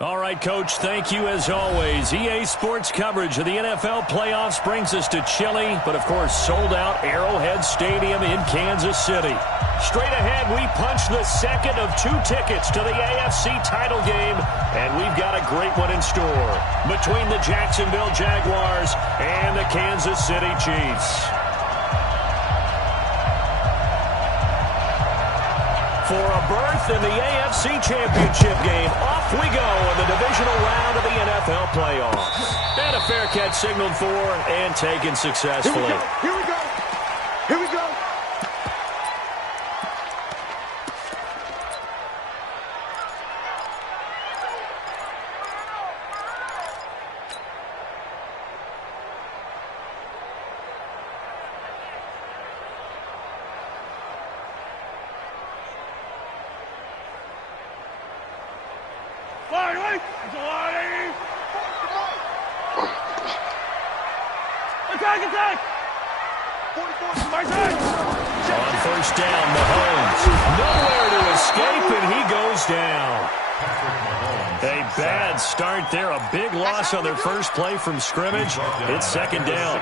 All right, Coach, thank you as always. EA Sports coverage of the NFL playoffs brings us to chilly, but of course sold-out Arrowhead Stadium in Kansas City. Straight ahead, we punch the second of 2 tickets to the AFC title game, and we've got a great one in store between the Jacksonville Jaguars and the Kansas City Chiefs. For a berth in the AFC Championship game, off we go in the divisional round of the NFL playoffs. And a fair catch signaled for and taken successfully. Here we go. Here we go. Attack! On first down, Mahomes. Nowhere to escape, and he goes down. A bad start there. A big loss on their first play from scrimmage. It's second down.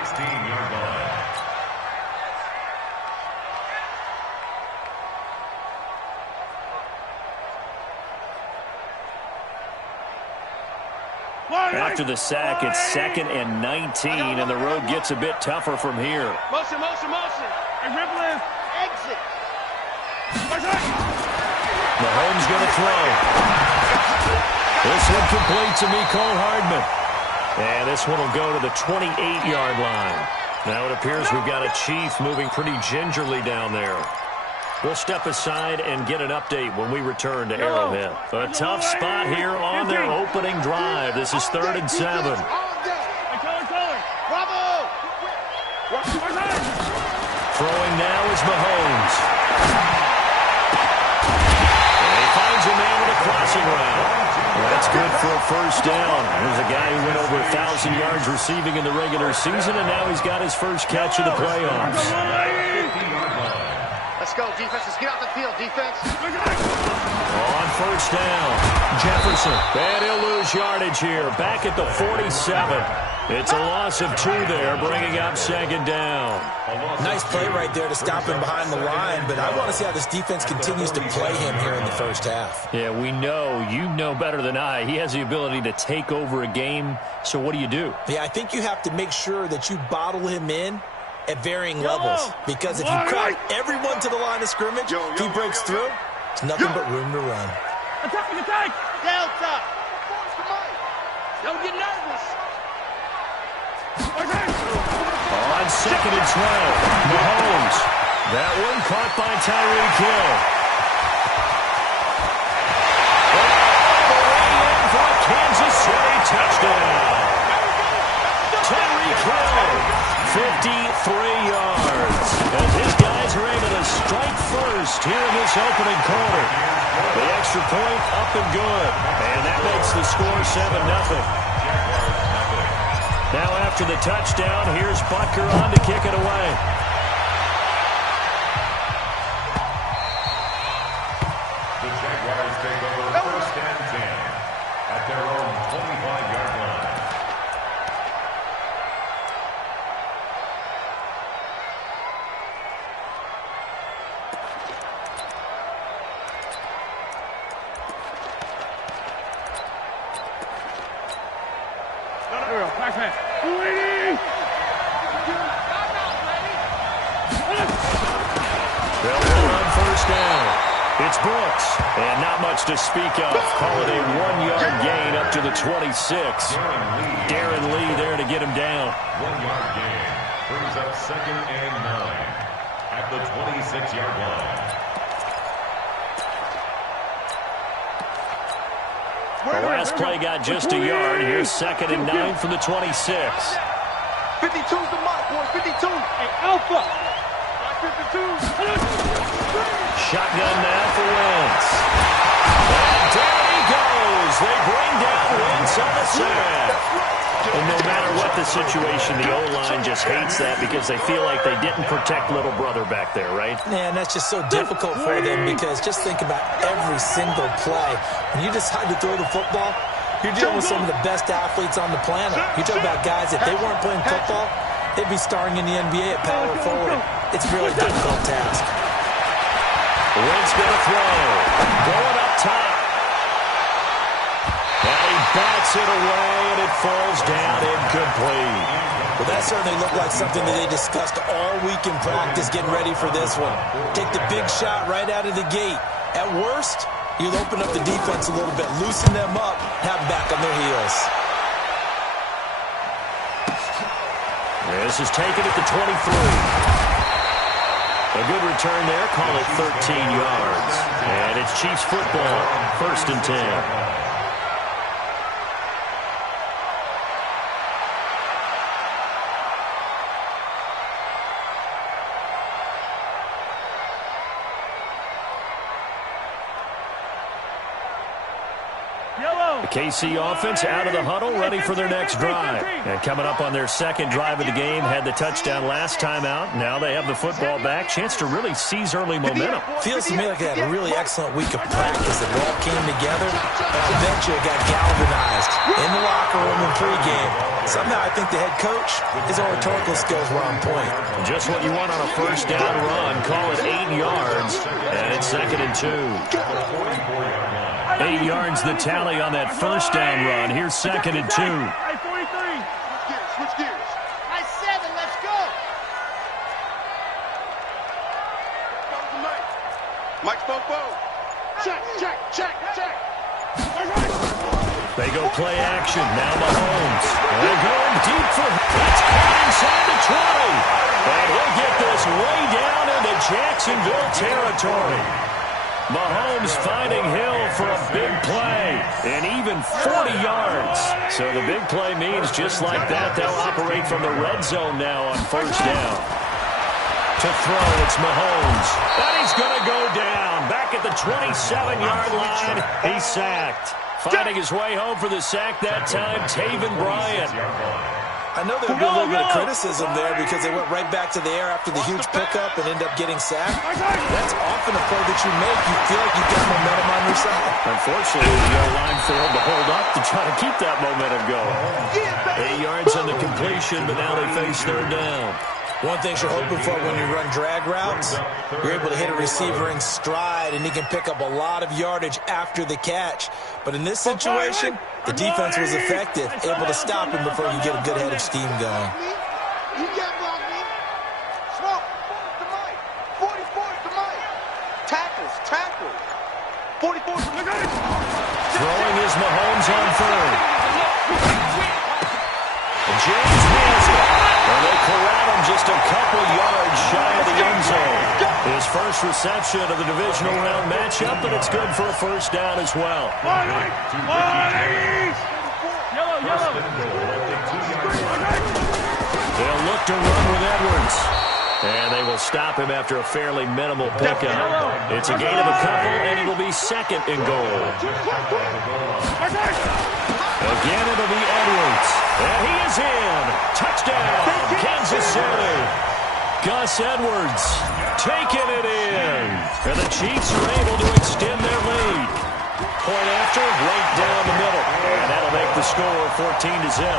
After the sack, it's 2nd and 19, and the road gets a bit tougher from here. Motion. And rip left. Exit. Mahomes going to throw. This one complete to Mecole Hardman. And this one will go to the 28-yard line. Now it appears we've got a Chief moving pretty gingerly down there. We'll step aside and get an update when we return to Arrowhead. A tough spot here on their opening drive. This is 3rd and 7. Throwing now is Mahomes. And he finds a man with a crossing route. That's good for a first down. There's a guy who went over 1,000 yards receiving in the regular season, and now he's got his first catch of the playoffs. Let's go, defense. Let's get out the field, defense. On first down, Jefferson. And he'll lose yardage here. Back at the 47. It's a loss of 2 there, bringing up second down. Nice play right there to stop him behind the line, but I want to see how this defense continues to play him here in the first half. Yeah, we know. You know better than I. He has the ability to take over a game, so what do you do? Yeah, I think you have to make sure that you bottle him in at varying levels, because if you crowd everyone to the line of scrimmage, if he breaks through, it's nothing but room to run. Attack! Delta! Don't get nervous. On 2nd and 12, Mahomes. That one caught by Tyreek Hill. And for a Kansas City touchdown. Tyreek Hill, 53 yards. As his guys are able to strike first here in this opening quarter. The extra point up and good. And that makes the score 7-0. Now after the touchdown, here's Butker on to kick it away. The Jaguars take over 1st and 10 at their own 25-yard line. They'll run on first down. It's Brooks, and not much to speak of. Call it a 1-yard gain up to the 26. Darren Lee there to get him down. 1-yard gain brings up 2nd and 9 at the 26-yard line. The last play got just a yard. Here's 2nd and 9 from the 26. 52's the mark, boys. 52. Hey, Alpha. 52. Shotgun now for Wentz. And down he goes. They bring down Wentz on the sack. And no matter what the situation, the O-line just hates that because they feel like they didn't protect little brother back there, right? Man, that's just so difficult for them because just think about every single play. When you decide to throw the football, You're dealing with some of the best athletes on the planet. You talk about guys, if they weren't playing football, they'd be starring in the NBA at power forward. It's a really difficult task. Wynn's going to throw. Going up top. And he bats it away, and it falls down incomplete. Well, that certainly looked like something that they discussed all week in practice getting ready for this one. Take the big shot right out of the gate. At worst, you'll open up the defense a little bit, loosen them up, have them back on their heels. This is taken at the 23. A good return there, call it 13 yards. And it's Chiefs football, 1st and 10. The KC offense out of the huddle, ready for their next drive. And coming up on their second drive of the game, had the touchdown last time out. Now they have the football back. Chance to really seize early momentum. Feels to me like they had a really excellent week of practice. It all came together. And I bet you it got galvanized in the locker room and pregame. Somehow I think the head coach, his rhetorical skills were on point. Just what you want on a first down run. Call it 8 yards. And it's 2nd and 2. 8 yards the tally on that first down run. Here's 2nd and 2. Switch gears. I 7, let's go. Mike's Bobo. Check. They go play action. Now Mahomes. They're going deep for him. That's caught inside the 20. And he'll get this way down into Jacksonville territory. Mahomes finding Hill for a big play, and even 40 yards. So the big play means just like that, they'll operate from the red zone now on first down. To throw, it's Mahomes. And he's going to go down. Back at the 27-yard line, he's sacked. Finding his way home for the sack that time, Taven Bryan. I know there'll be a little bit of criticism there because they went right back to the air after the huge pickup and ended up getting sacked. That's often a play that you make. You feel like you've got momentum on your side. Unfortunately, the O-line failed to hold up to try to keep that momentum going. 8 yards on the completion, but now they face 3rd down. One thing you're hoping for when you run drag routes, you're able to hit a receiver in stride, and he can pick up a lot of yardage after the catch. But in this situation, the defense was effective, able to stop him before you get a good head of steam going. You can't block me. Smoke. 44 to Mike. Tackles. 44 to Mike. Throwing is Mahomes on 3rd. And James has it. And they corral him just a couple yards shy of the end zone. His first reception of the divisional round matchup, but it's good for a first down as well. Yellow. They'll look to run with Edwards. And they will stop him after a fairly minimal pickup. It's a gain of a couple, and it'll be 2nd and goal. Again, it'll be Edwards. And he is in. Touchdown, Kansas City. Gus Edwards taking it in. And the Chiefs are able to extend their lead. Point after, right down the middle. And that'll make the score 14-0.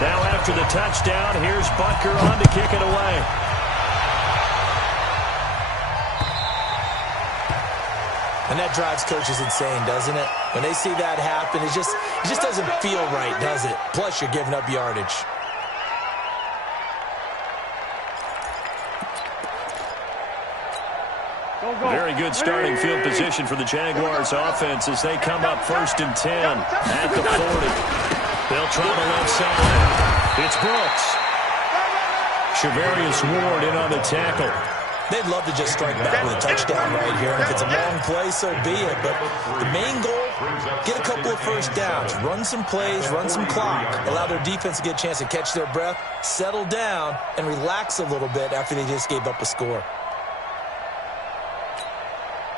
Now after the touchdown, here's Butker on to kick it away. And that drives coaches insane, doesn't it? When they see that happen, it just doesn't feel right, does it? Plus, you're giving up yardage. Very good starting field position for the Jaguars offense as they come up 1st and 10 at the 40. They'll try the left side. It's Brooks. Shavarius Ward in on the tackle. They'd love to just strike back with a touchdown right here. And if it's a long play, so be it. But the main goal, get a couple of first downs. Run some plays, run some clock. Allow their defense to get a chance to catch their breath, settle down, and relax a little bit after they just gave up a score.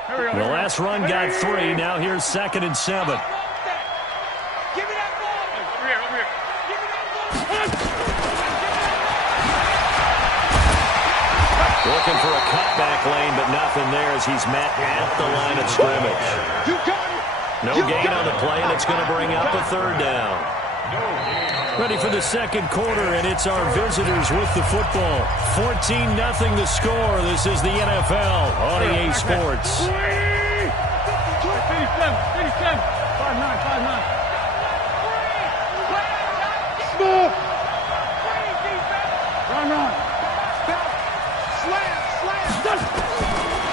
The last run got 3. Now here's 2nd and 7. Give me that ball. Over here. Give me that ball. Looking for a cutback lane, but nothing there as he's met at the line of scrimmage. You got No gain on the play, and it's going to bring up a third down. Ready for the second quarter, and it's our visitors with the football. 14-0 the score. This is the NFL on EA Sports. 5-9.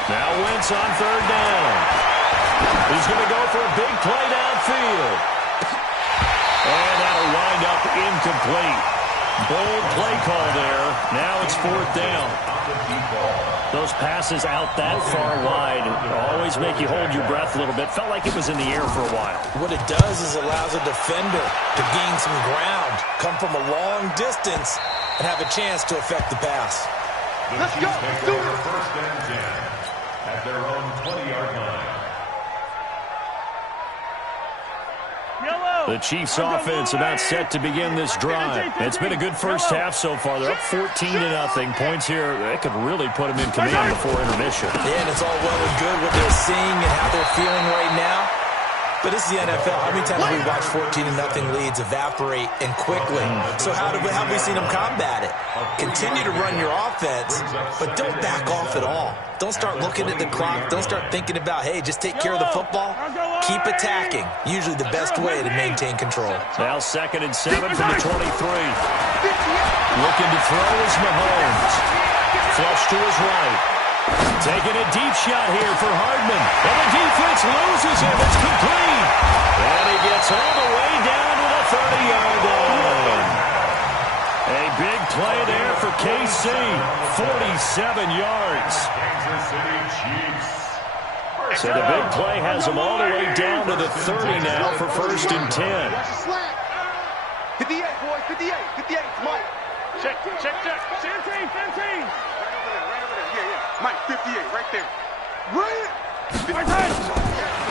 Now Wentz on third down. He's going to go for a big play downfield. And that'll wind up incomplete. Bold play call there. Now it's fourth down. Those passes out that far wide always make you hold your breath a little bit. Felt like it was in the air for a while. What it does is allows a defender to gain some ground, come from a long distance, and have a chance to affect the pass. The Chiefs take over first and 10 at their own 20-yard line. The Chiefs offense about set to begin this drive. It's been a good first half so far. They're up 14-0. Points here, they could really put them in command before intermission. Yeah, and it's all well and good what they're seeing and how they're feeling right now. But this is the NFL. How many times have we watched 14-0 leads evaporate and quickly? So how have we seen them combat it? Continue to run your offense, but don't back off at all. Don't start looking at the clock. Don't start thinking about, hey, just take care of the football. Keep attacking. Usually the best way to maintain control. Now 2nd and 7 from the 23. Looking to throw is Mahomes. Flush to his right. Taking a deep shot here for Hardman. And the defense loses him. It's complete. And he gets all the way down to the 30-yard line. A big play there for KC. 47 yards. Kansas City Chiefs. So the big play has him all the way down to the 30 now for 1st and 10. 58, boys, 58, 58, Mike. Check. 17. Mike, 58, right there.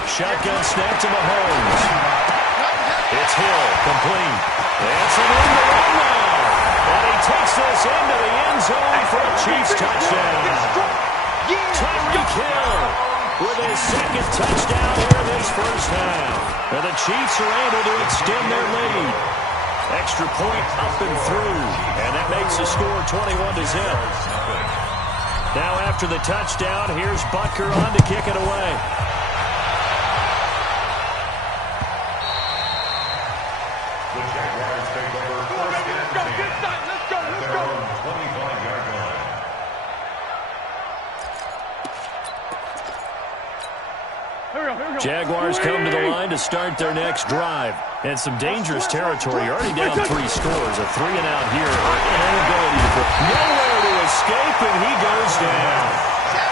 Shotgun snap to Mahomes. It's Hill, complete. It's an end to run now. And he takes this into the end zone for a Chiefs touchdown. Tyreek Hill with his 2nd touchdown here in this first half. And the Chiefs are able to extend their lead. Extra point up and through. And that makes the score 21-0. Now after the touchdown, here's Butker on to kick it away. The Jaguars take over first and 10 at their own 25-yard line. Jaguars come to the line to start their next drive. And some dangerous territory. You're already down 3 scores. A 3-and-out here. An inability to put nowhere to escape, and he goes down.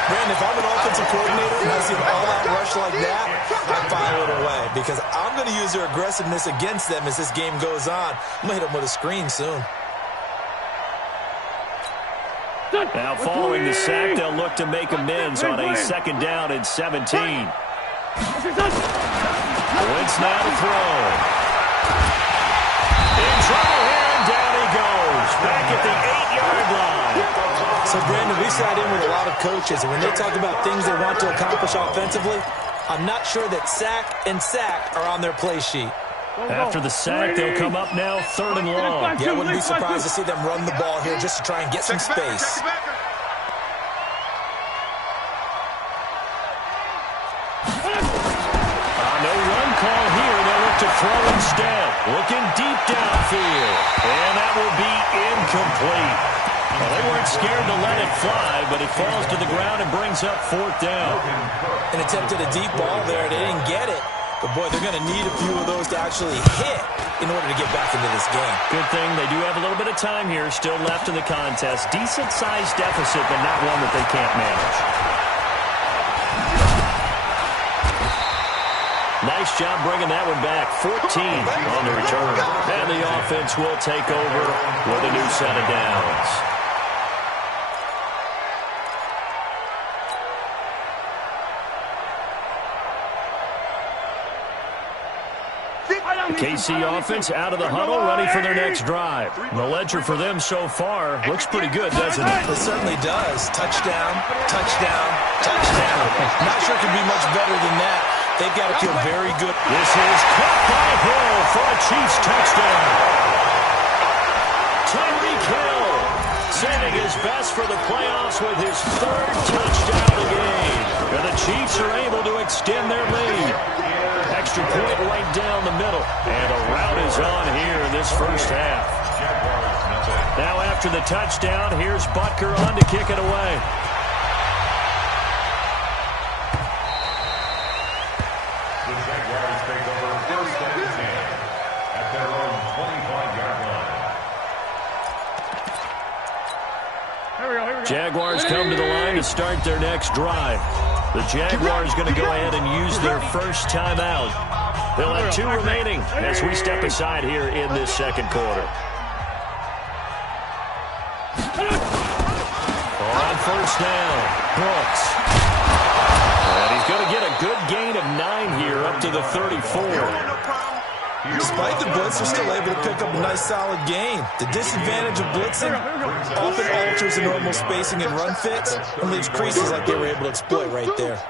Brandon, if I'm an offensive coordinator and I see an all-out rush like that, I file it away because I'm going to use their aggressiveness against them as this game goes on. I'm going to hit them with a screen soon. Now following the sack, they'll look to make amends on a 2nd down and 17. Wentz now to throw. In trouble here, and down he goes. Back at the 8-yard line. So, Brandon, we sat in with a lot of coaches, and when they talk about things they want to accomplish offensively, I'm not sure that sack and sack are on their play sheet. After the sack, they'll come up now 3rd and long. Yeah, I wouldn't be surprised to see them run the ball here just to try and get some space. No run call here. They'll look to throw instead. Looking deep downfield. And that will be incomplete. Well, they weren't scared to let it fly, but it falls to the ground and brings up 4th down. An attempt at a deep ball there. They didn't get it. But, boy, they're going to need a few of those to actually hit in order to get back into this game. Good thing they do have a little bit of time here still left in the contest. Decent-sized deficit, but not one that they can't manage. Nice job bringing that one back. 14 on the return. And the offense will take over with a new set of downs. KC offense out of the huddle, ready for their next drive. The ledger for them so far looks pretty good, doesn't it? It certainly does. Touchdown, touchdown, touchdown. Not sure it could be much better than that. they've got to feel very good. This is caught by Hill for a Chiefs touchdown. Tyreek Hill saving his best for the playoffs with his third touchdown of the game. And the Chiefs are able to extend their lead. Extra point right down the middle. And a rout is on here in this first half. Now after the touchdown, here's Butker on to kick it away. The Jaguars take over first and 10 at their own 25-yard line. Jaguars come to the line to start their next drive. The Jaguars going to go ahead and use their first timeout. They'll have 2 remaining as we step aside here in this second quarter. On first down, Brooks. And he's going to get a good gain of 9 here up to the 34. Despite the blitz, they're still able to pick up a nice solid gain. The disadvantage of blitzing often alters the normal spacing and run fits and leaves creases like they were able to exploit right there.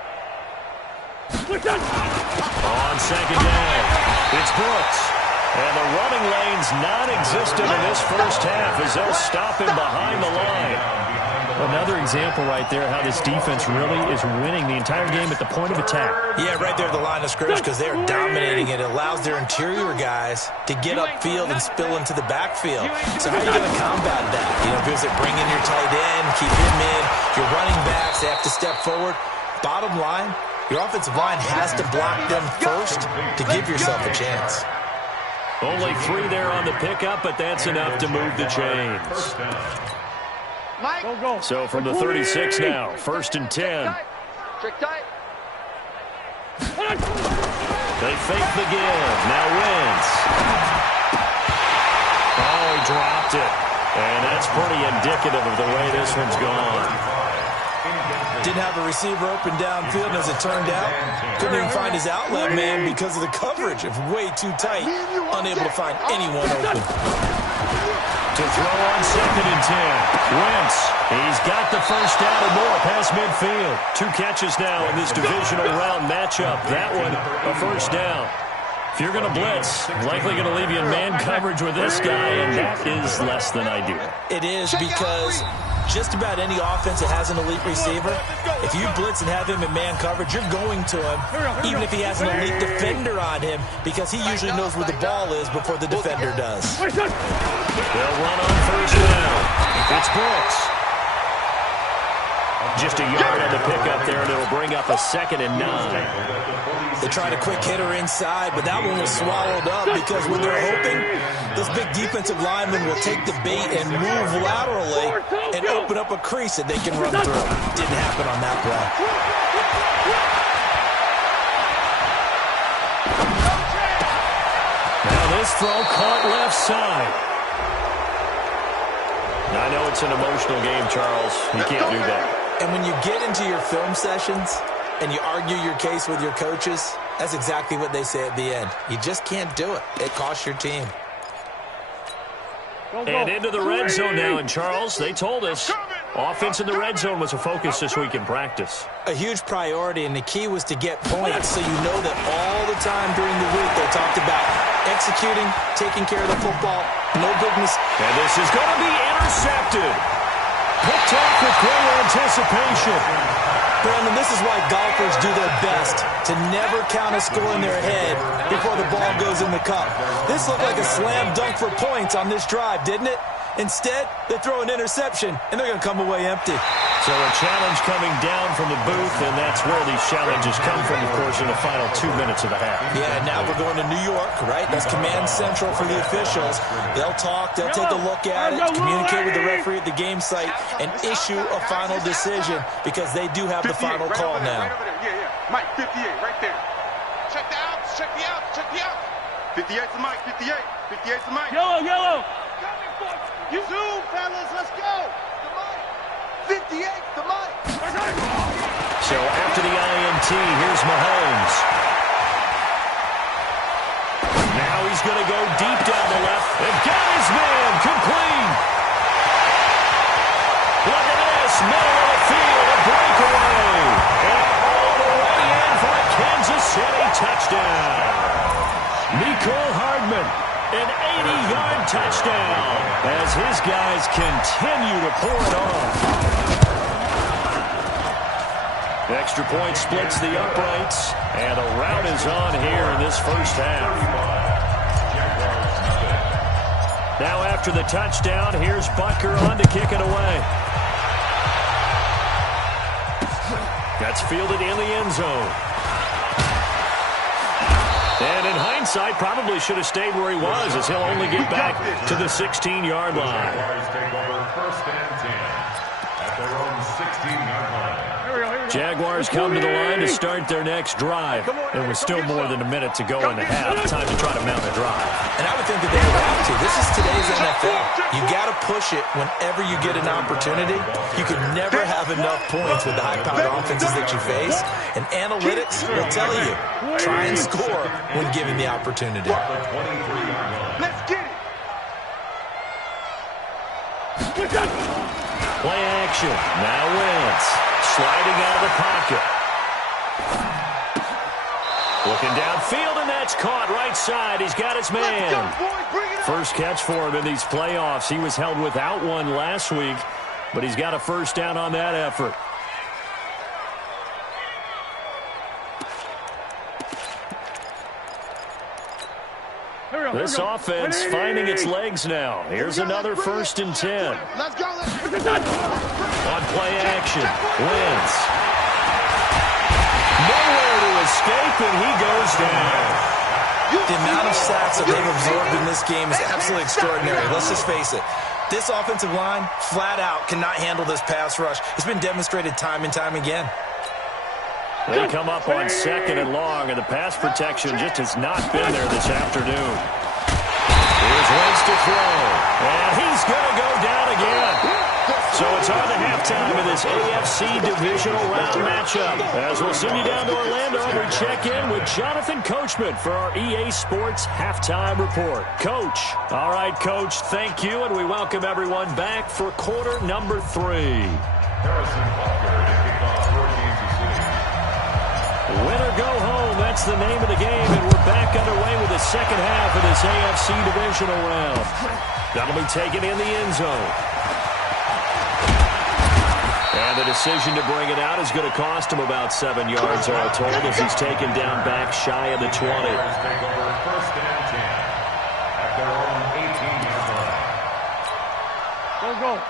On second down, it's Brooks. And the running lane's non-existent in this first half as they'll stop him behind the line. Another example right there how this defense really is winning the entire game at the point of attack. Yeah, right there at the line of scrimmage because they are dominating it. It allows their interior guys to get upfield and spill into the backfield. So how are you going to combat that? You know, because they bring in your tight end, keep him in. Your running backs, they have to step forward. Bottom line, your offensive line has to block them first to give yourself a chance. Only 3 there on the pickup, but that's enough to move the chains. So from the 36 now, first and 10. They fake the give. Now Wentz. Oh, he dropped it. And that's pretty indicative of the way this one's gone. Didn't have a receiver open downfield, and as it turned out, couldn't even find his outlet man because of the coverage. It was way too tight, unable to find anyone open. To throw on second and 10. Wentz. He's got the first down and more past midfield. 2 catches now in this divisional round matchup. That one, a first down. If you're going to blitz, likely going to leave you in man coverage with this guy, and that is less than ideal. It is because just about any offense that has an elite receiver, if you blitz and have him in man coverage, you're going to him, even if he has an elite defender on him, because he usually knows where the ball is before the defender does. They'll run on first down. It's Brooks. Just a yard on the pickup there, and it'll bring up a second and 9. They tried a quick hitter inside, but that one was swallowed up because when they're hoping, this big defensive lineman will take the bait and move laterally and open up a crease that they can run through. Didn't happen on that play. Now this throw caught left side. I know it's an emotional game, Charles. You can't do that. And when you get into your film sessions and you argue your case with your coaches, that's exactly what they say at the end. You just can't do it. It costs your team. And into the red zone now, and Charles, they told us offense in the red zone was a focus this week in practice. A huge priority, and the key was to get points, so you know that all the time during the week they talked about executing, taking care of the football, no big mistake. And this is going to be intercepted. Picked off with great anticipation. Brandon, this is why golfers do their best to never count a score in their head before the ball goes in the cup. This looked like a slam dunk for points on this drive, didn't it? Instead, they throw an interception, and they're going to come away empty. So a challenge coming down from the booth, and that's where these challenges come from, of course, in the final 2 minutes of the half. Yeah, now we're going to New York, right? That's command central for the officials. They'll talk, they'll take a look at it, communicate with the referee at the game site, and issue a final decision because they do have the final call now. Yeah. Mike, 58, right there. Check the outs, check the outs, check the outs. 58's the Mike, 58. 58's the Mike. Yellow. You zoom, fellas, let's go. The Mike. 58's the Mike. So after the INT, here's Mahomes. Now he's going to go deep down the left. And got his man complete. Look at this, middle of the field, a breakaway. And all the way in for a Kansas City An 80-yard touchdown as his guys continue to pour it on. Extra point splits the uprights, and a rout is on here in this first half. Now after the touchdown, here's Butker on to kick it away. That's fielded in the end zone. And in hindsight, probably should have stayed where he was, as he'll only get back to the 16-yard line. Jaguars take over first and 10 at their own 16-yard line. Jaguars come to the line to start their next drive. There was still more than a minute to go in the half. Time to try to mount a drive. And I would think that they would have to. This is today's NFL. You got to push it whenever you get an opportunity. You can never have enough points with the high-powered offenses that you face. And analytics will tell you, try and score when given the opportunity. Let's get it. Play action. Now Wentz. Sliding out of the pocket. Looking downfield, and that's caught right side. He's got his man. First catch for him in these playoffs. He was held without one last week, but he's got a first down on that effort. This offense finding its legs now. Here's another 1st and 10. Let's go. On play action, Wentz. Nowhere to escape, and he goes down. The amount of sacks that they've absorbed in this game is absolutely extraordinary. Let's just face it. This offensive line, flat out, cannot handle this pass rush. It's been demonstrated time and time again. They come up on 2nd and long, and the pass protection just has not been there this afternoon. Here's Wentz to throw, and he's going to go down again. So it's on to halftime of this AFC Divisional Round matchup. As we'll send you down to Orlando, we check in with Jonathan Coachman for our EA Sports Halftime Report. Coach. All right, Coach, thank you, and we welcome everyone back for quarter number 3. Harrison Butker to kick off for Kansas City. Win or go home, that's the name of the game, and we're back underway with the second half of this AFC Divisional Round. That'll be taken in the end zone. And the decision to bring it out is going to cost him about 7 yards all told as he's taken down back shy of the 20. Jaguars take over first and 10 at their own 18-yard line.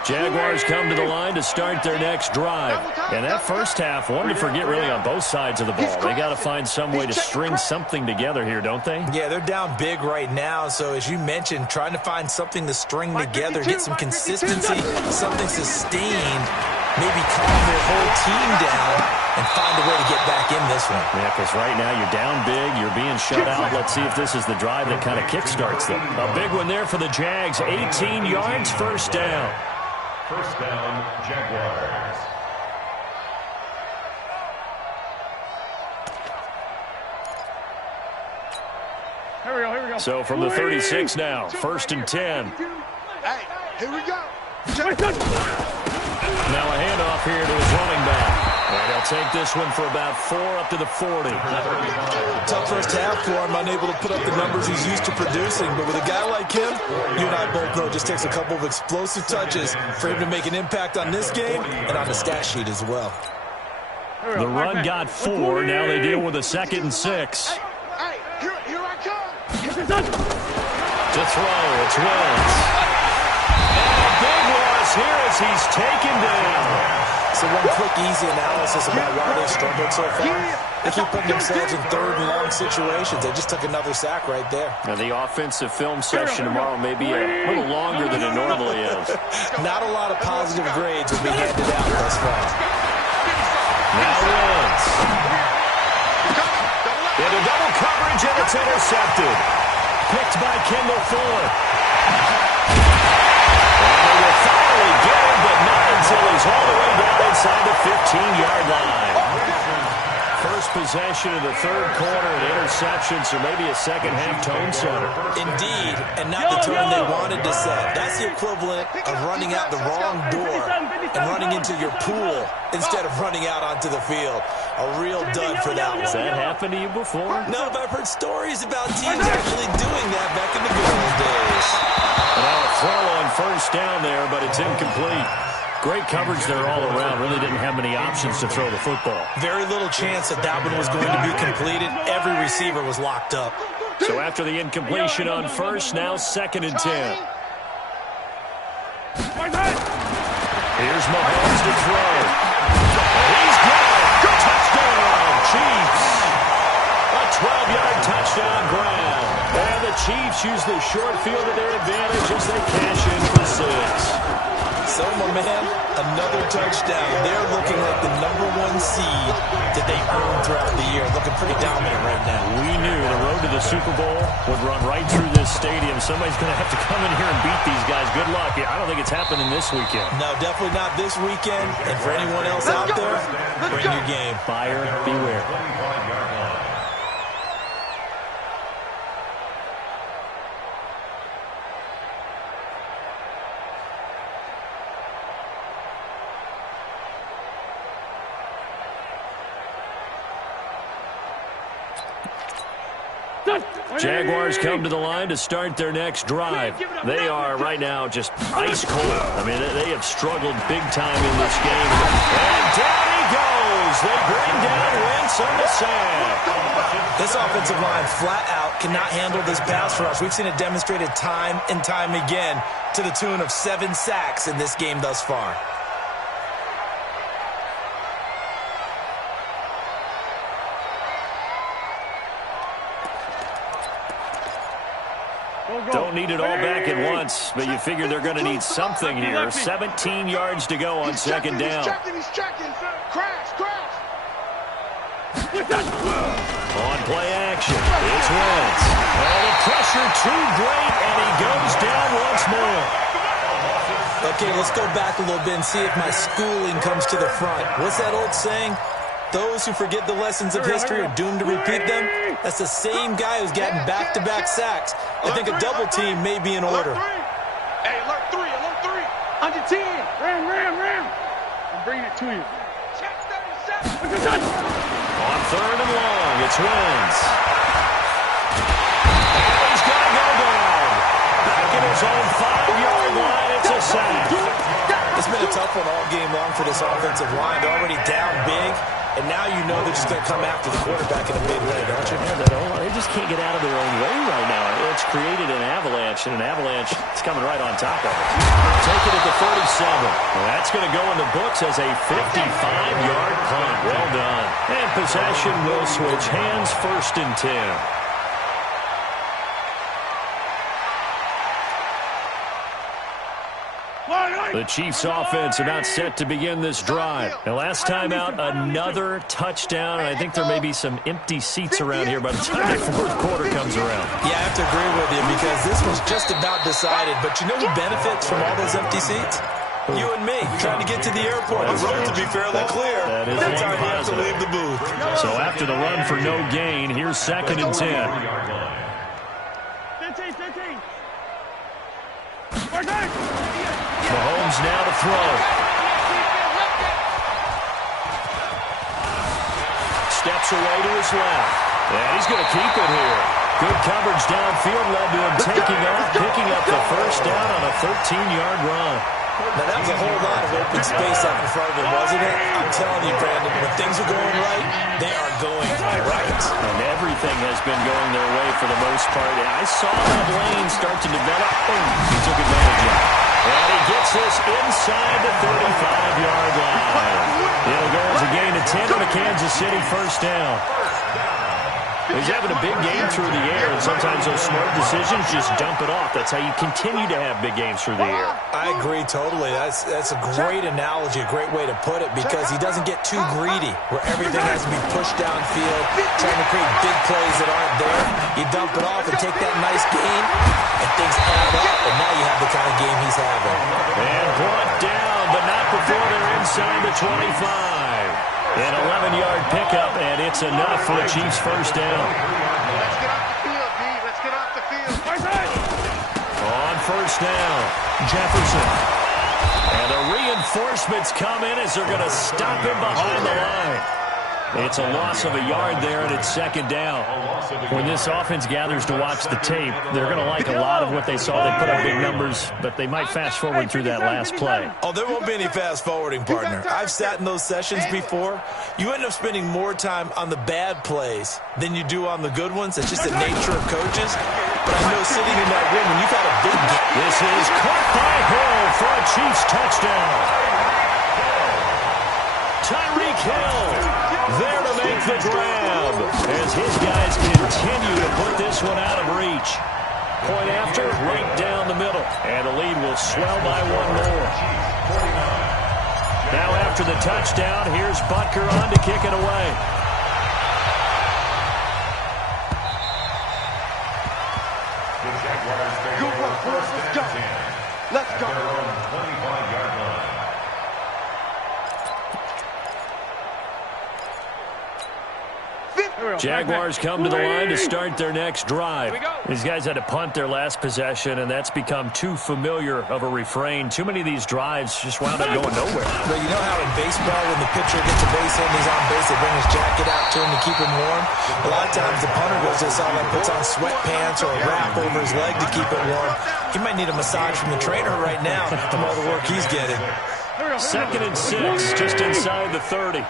Jaguars come to the line to start their next drive. And that first half, one to forget really on both sides of the ball. They got to find some way to string something together here, don't they? Yeah, they're down big right now. So as you mentioned, trying to find something to string together, get some consistency, something sustained, maybe calm their whole team down and find a way to get back in this one. Yeah, because right now you're down big, you're being shut out. Let's see if this is the drive that kind of kickstarts them. A big one there for the Jags. 18 yards, first down. First down, Jaguars. Here we go. So from the 36 now, 1st and 10. Hey, here we go. Now a handoff here to his running back. And he'll take this one for about 4 up to the 40. Tough first half for him, unable to put up the numbers he's used to producing. But with a guy like him, you and I both know it just takes a couple of explosive touches for him to make an impact on this game and on the stat sheet as well. The run got 4. Now they deal with a 2nd and 6. Hey, here I come. To throw, it's Wentz. And a big loss here as he's taken down. So one quick, easy analysis about why they struggled so far. They keep putting themselves in 3rd and long situations. They just took another sack right there. Now the offensive film session tomorrow may be a little longer than it normally is. Not a lot of positive grades will be handed out thus far. Now Wentz. Into double coverage, and it's intercepted. Picked by Kendall Fuller. And they will finally get him, but not until he's all the way down inside the 15-yard line. First possession of the 3rd quarter, an interception. interception, so maybe a second-half tone setter. Indeed, and not the tone they wanted to set. That's the equivalent of running out the wrong door and running into your pool instead of running out onto the field. A real dud for that one. Has that happened to you before? No, but I've heard stories about teams actually doing that back in the good old days. Now a throw on first down there, but it's incomplete. Great coverage there all around. Really didn't have many options to throw the football. Very little chance that that one was going to be completed. Every receiver was locked up. So after the incompletion on first, now 2nd and 10. Here's Mahomes to throw. He's got it. Touchdown, Chiefs. A 12-yard touchdown grab. And the Chiefs use the short field to their advantage as they cash in for 6. So, my man, another touchdown. They're looking like the #1 seed that they earned throughout the year. Looking pretty dominant right now. We knew the road to the Super Bowl would run right through this stadium. Somebody's going to have to come in here and beat these guys. Good luck. I don't think it's happening this weekend. No, definitely not this weekend. And for anyone else out there, bring your game. Buyer beware. Jaguars come to the line to start their next drive. They are right now just ice cold. I mean, they have struggled big time in this game. And down he goes. They bring down Wentz on the sack. This offensive line flat out cannot handle this pass rush. We've seen it demonstrated time and time again to the tune of 7 sacks in this game thus far. Don't need it all back at once, but you figure they're going to need something here. 17 yards to go on 2nd down. He's checking. Crash. On play action, it's Wentz. Oh, the pressure too great, and he goes down once more. Okay, let's go back a little bit and see if my schooling comes to the front. What's that old saying? Those who forget the lessons of history are doomed to repeat them. That's the same guy who's gotten back-to-back sacks. I think a double team may be in order. Hey, alert 3. Under 10. Ram. I'm bringing it to you. Check 37. On 3rd and long, it's Wentz. And he's got to go down. Back in his own 5-yard line, it's a sack. It's been a tough one all game long for this offensive line. They're already down big. And now you know they're just going to come after the quarterback in a big way, don't you? Yeah, they just can't get out of their own way right now. It's created an avalanche, and an avalanche is coming right on top of it. Take it at the 37. Well, that's going to go in the books as a 55-yard punt. Well done. And possession will switch hands, 1st and 10. The Chiefs offense about set to begin this drive. And last time out, another touchdown. And I think there may be some empty seats around here by the time the 4th quarter comes around. Yeah, I have to agree with you because this was just about decided. But you know who benefits from all those empty seats? You and me, trying to get to the airport. The road to be fairly clear. That is That's how you have to leave the booth. So after the run for no gain, here's 2nd and 10. 15. Mahomes now to throw. Steps away to his left. And he's going to keep it here. Good coverage downfield led to him picking up the 1st down on a 13-yard run. Now, that was a whole lot of open space out in front of him, wasn't it? I'm telling you, Brandon, when things are going right, they are going right. And everything has been going their way for the most part. And I saw that lane start to develop. Boom, he took advantage of it. And he gets this inside the 35-yard line. It'll go as a gain of 10 on the Kansas City 1st down. He's having a big game through the air, and sometimes those smart decisions just dump it off. That's how you continue to have big games through the air. I agree totally. That's a great analogy, a great way to put it, because he doesn't get too greedy where everything has to be pushed downfield, trying to create big plays that aren't there. You dump it off and take that nice gain, and things add up, and now you have the kind of game he's having. And brought down, but not before they're inside the 25. An 11-yard pickup, and it's enough for the Chiefs' 1st down. first down. Jefferson. And the reinforcements come in as they're going to stop him behind the line. It's a loss of a yard there, and it's second down. When this offense gathers to watch the tape, they're going to like a lot of what they saw. They put up big numbers, but they might fast forward through that last play. Oh, there won't be any fast forwarding, partner. I've sat in those sessions before. You end up spending more time on the bad plays than you do on the good ones. It's just the nature of coaches. But I know sitting in that room when you've had a big game. This is caught by Hill for a Chiefs touchdown. Tyreek Hill there to make the grab as his guys continue to put this one out of reach. Point after, right down the middle. And the lead will swell by one more. Now after the touchdown, here's Butker on to kick it away. Good work, boys. Let's go. Let's go. 25-yard line. Jaguars come to the line to start their next drive. These guys had to punt their last possession, and that's become too familiar of a refrain. Too many of these drives just wound up going nowhere. But you know how in baseball, when the pitcher gets a base hit and he's on base, they bring his jacket out to him to keep him warm? A lot of times the punter goes to the sideline, puts on sweatpants or a wrap over his leg to keep it warm. He might need a massage from the trainer right now from all the work he's getting. 2nd and 6, just inside the 30.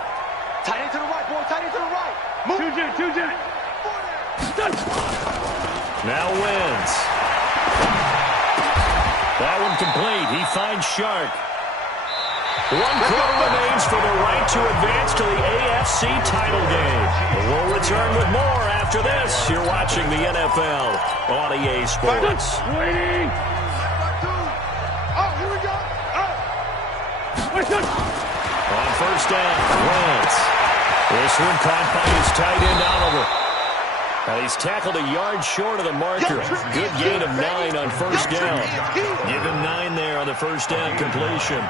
Tight end to the right, boy. Tight end to the right. Move. Two jet. Now wins. That one complete. He finds Shark. 1 quarter remains for the right to advance to the AFC title game. We'll return with more after this. You're watching the NFL on EA Sports. Waiting. Oh, here we go. On first down, Wentz. This one caught by his tight end, Oliver. He's tackled a yard short of the marker. Good gain of 9 on first down. Give him 9 there on the first down completion.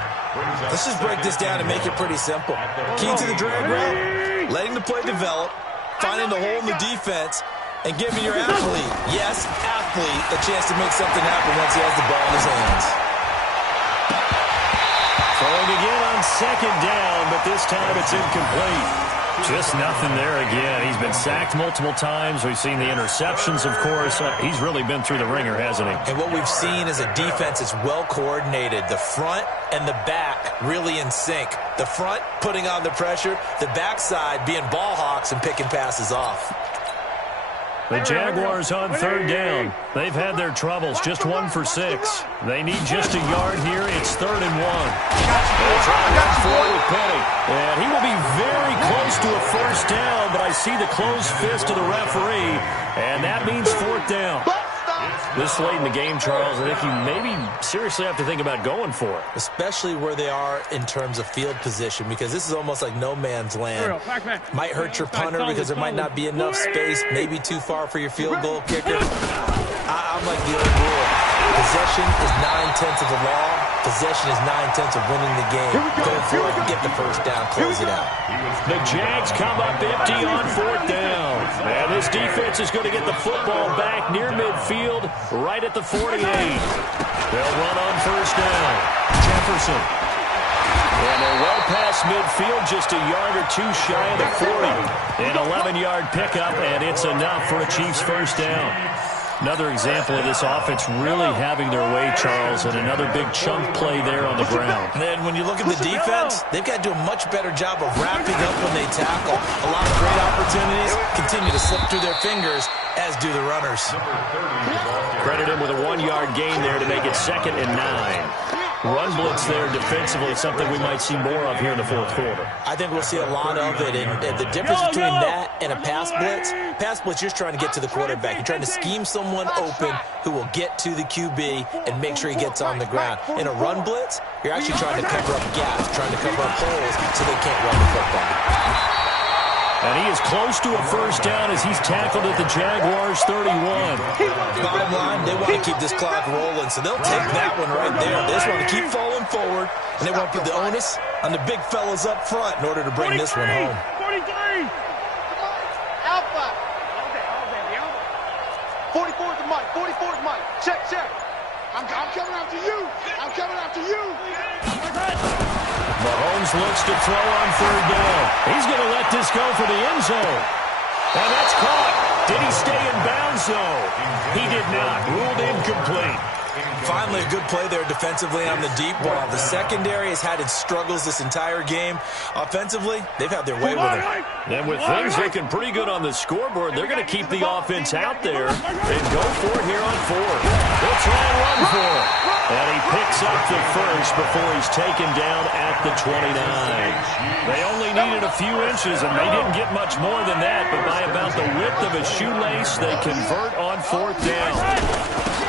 Let's just break this down and make it pretty simple. Key to the drag route, letting the play develop, finding the hole in the defense, and giving your athlete, yes, athlete, a chance to make something happen once he has the ball in his hands. Throwing again on second down, but this time it's incomplete. Just nothing there again. He's been sacked multiple times. We've seen the interceptions, of course. He's really been through the ringer, hasn't he? And what we've seen is a defense that's well coordinated. The front and the back really in sync. The front putting on the pressure, the backside being ball hawks and picking passes off. The Jaguars on third down. They've had their troubles, just 1 for 6. They need just a yard here. It's 3rd and 1. They'll try to run forward with Penny. And he will be very close to a first down, but I see the closed fist of the referee, and that means 4th down. This late in the game, Charles, I think you maybe seriously have to think about going for it. Especially where they are in terms of field position, because this is almost like no man's land. Might hurt your punter because there might not be enough space, maybe too far for your field goal kicker. I'm like the old rule. Possession is 9/10 of the law. Possession is 9/10 of winning the game. Go for it and get the first down. Close it out. The Jags come up empty on 4th down. And this defense is going to get the football back near midfield, right at the 48. They'll run on first down. Jefferson. And they're well past midfield, just a yard or 2 shy of the 40. An 11-yard pickup, and it's enough for a Chiefs first down. Another example of this offense really having their way, Charles, and another big chunk play there on the ground. And then when you look at the defense, they've got to do a much better job of wrapping up when they tackle. A lot of great opportunities continue to slip through their fingers, as do the runners. Credit him with a 1-yard gain there to make it 2nd and 9. Run blitz there defensively, something we might see more of here in the 4th quarter. I think we'll see a lot of it, and the difference between that and a pass blitz, you're just trying to get to the quarterback. You're trying to scheme someone open who will get to the QB and make sure he gets on the ground. In a run blitz, you're actually trying to cover up gaps, trying to cover up holes so they can't run the football. And he is close to a first down as he's tackled at the Jaguars 31. Bottom line, they want to keep this clock rolling, so they'll take that one right there. They just want to keep falling forward, and they want to put the onus on the big fellas up front in order to bring this one home. 43. Alpha. 44 is the mic. 44 is Mike. Check. I'm coming after you. I'm coming after you. Mahomes looks to throw on third down. He's going to let this go for the end zone. And that's caught. Did he stay in bounds, though? He did not. Ruled incomplete. Finally, a good play there defensively on the deep ball. The secondary has had its struggles this entire game. Offensively, they've had their way with it. And with things looking pretty good on the scoreboard, they're going to keep the offense out there and go for it here on fourth. They'll try and run for it. And he picks up the first before he's taken down at the 29. They only needed a few inches, and they didn't get much more than that, but by about the width of a shoelace, they convert on fourth down.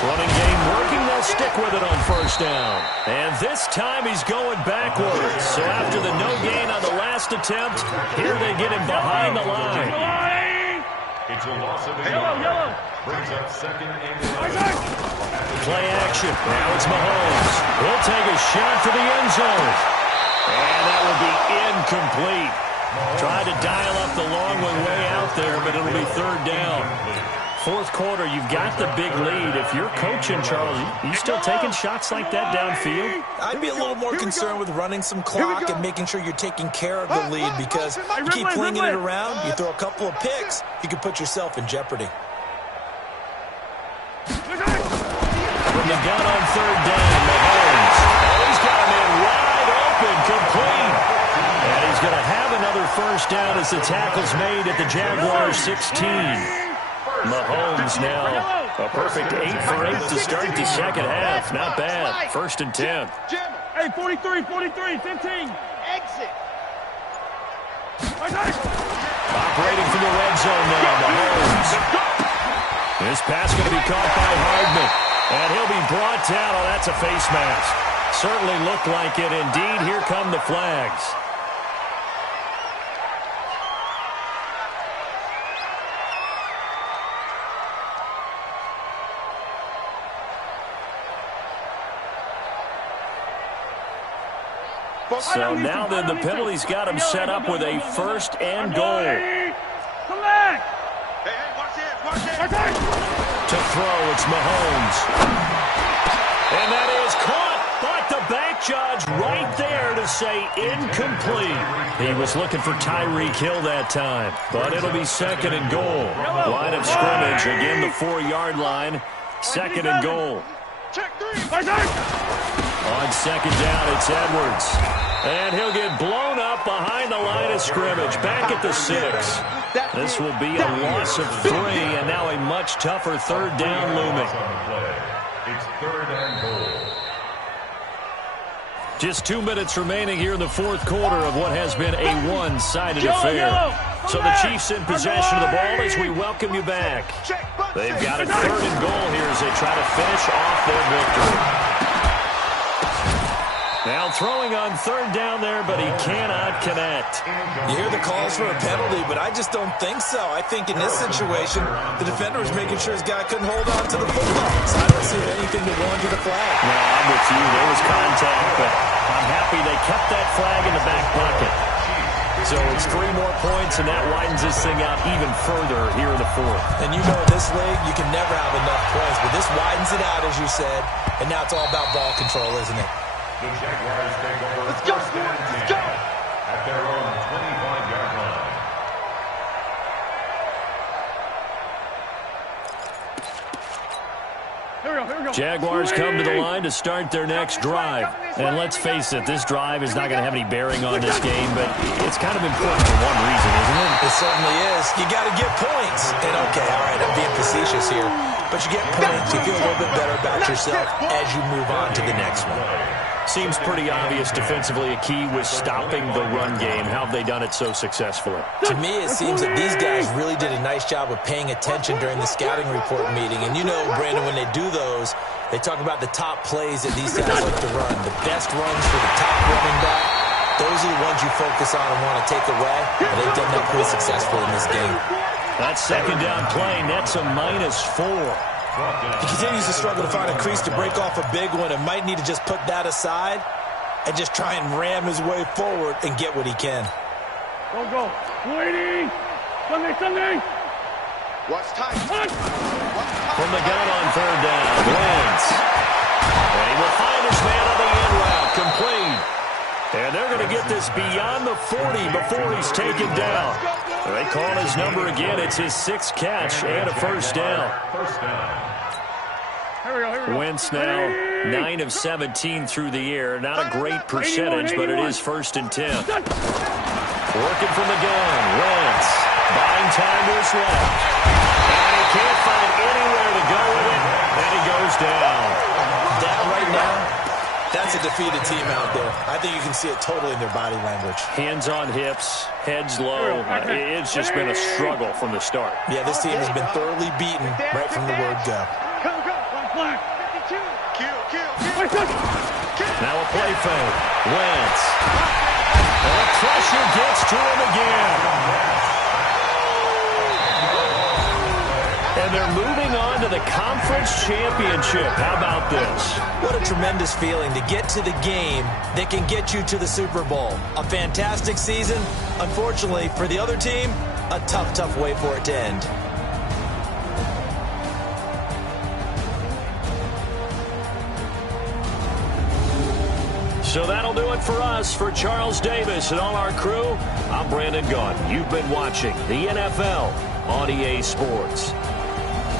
Running game working, they'll stick with it on first down. And this time he's going backwards. So after the no gain on the last attempt, here they get him behind the line. It's a loss of 8. Brings up second and 10. Play action. Now it's Mahomes. He'll take a shot for the end zone. And that will be incomplete. Tried to dial up the long one way out there, but it'll be third down. Fourth quarter, you've got the big lead. If you're coaching, Charles, you still taking shots like that downfield? I'd be a little more concerned with running some clock and making sure you're taking care of the lead, because you keep flinging it around, you throw a couple of picks, you can put yourself in jeopardy. From the gun on third down, Mahomes. Oh, he's got a man wide open, complete. And he's going to have another first down as the tackle's made at the Jaguars 16. Mahomes now a perfect 8 for 8 to start the second half. Not bad. First and 10. Hey, 43, 15. Exit. Operating from the red zone now, Mahomes. This pass going to be caught by Hardman. And he'll be brought down. Oh, that's a face mask. Certainly looked like it. Indeed, here come the flags. So now then the penalty's got him set up with a first and goal. Come back. Hey, watch this. To throw, it's Mahomes. And that is caught, but the back judge right there to say incomplete. He was looking for Tyreek Hill that time, but it'll be second and goal. Line of scrimmage, again the 4-yard line. Second and goal. Check 3. On second down, it's Edwards. And he'll get blown up behind the line of scrimmage. Back at the 6. This will be a loss of 3, and now a much tougher third down looming. It's third and goal. Just 2 minutes remaining here in the fourth quarter of what has been a one-sided affair. So the Chiefs in possession of the ball as we welcome you back. They've got a third and goal here as they try to finish off their victory. Now throwing on third down there, but he cannot connect. You hear the calls for a penalty, but I just don't think so. I think in this situation, the defender was making sure his guy couldn't hold on to the football. So I don't see anything to warrant the flag. No, I'm with you. There was contact, but I'm happy they kept that flag in the back pocket. So it's 3 more points, and that widens this thing out even further here in the fourth. And you know in this league, you can never have enough points, but this widens it out, as you said, and now it's all about ball control, isn't it? The Jaguars take over first and 10 at their own 25-yard line. Here we go. Jaguars come to the line to start their next drive. And let's face it, this drive is not going to have any bearing on this game, but it's kind of important for one reason, isn't it? It certainly is. You got to get points. And okay, all right, I'm being facetious here, but you get points, you feel a little bit better about yourself as you move on to the next one. Seems pretty obvious defensively a key was stopping the run game. How have they done it so successfully? To me, it seems that these guys really did a nice job of paying attention during the scouting report meeting. And you know, Brandon, when they do those, they talk about the top plays that these guys like to run. The best runs for the top running back, those are the ones you focus on and want to take away. And they've done that pretty successfully in this game. That second down play nets a -4. He continues to struggle to find a crease to break off a big one and might need to just put that aside and just try and ram his way forward and get what he can. Go. Waiting. Sunday. Watch time. From the gun on third down, Wentz. And he will find his man on the in route, complete. And they're going to get this beyond the 40 before he's taken down. They call his number again. It's his 6th catch and a first down. Wentz now 9 of 17 through the air. Not a great percentage, but it is 1st and 10. Working from the gun. Wentz buying time to his left. And he can't find anywhere to go with it. And he goes down. That right now, that's a defeated team out there. I think you can see it totally in their body language. Hands on hips, heads low. It's just been a struggle from the start. Yeah, this team has been thoroughly beaten right from the word go. Now a play fake. Wentz. And the pressure gets to him again. And they're moving on to the conference championship. How about this? What a tremendous feeling to get to the game that can get you to the Super Bowl. A fantastic season. Unfortunately, for the other team, a tough, tough way for it to end. So that'll do it for us. For Charles Davis and all our crew, I'm Brandon Gaudin. You've been watching the NFL on EA Sports.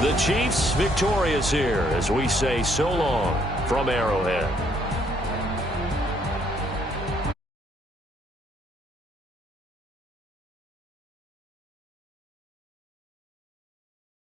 The Chiefs victorious here as we say so long from Arrowhead.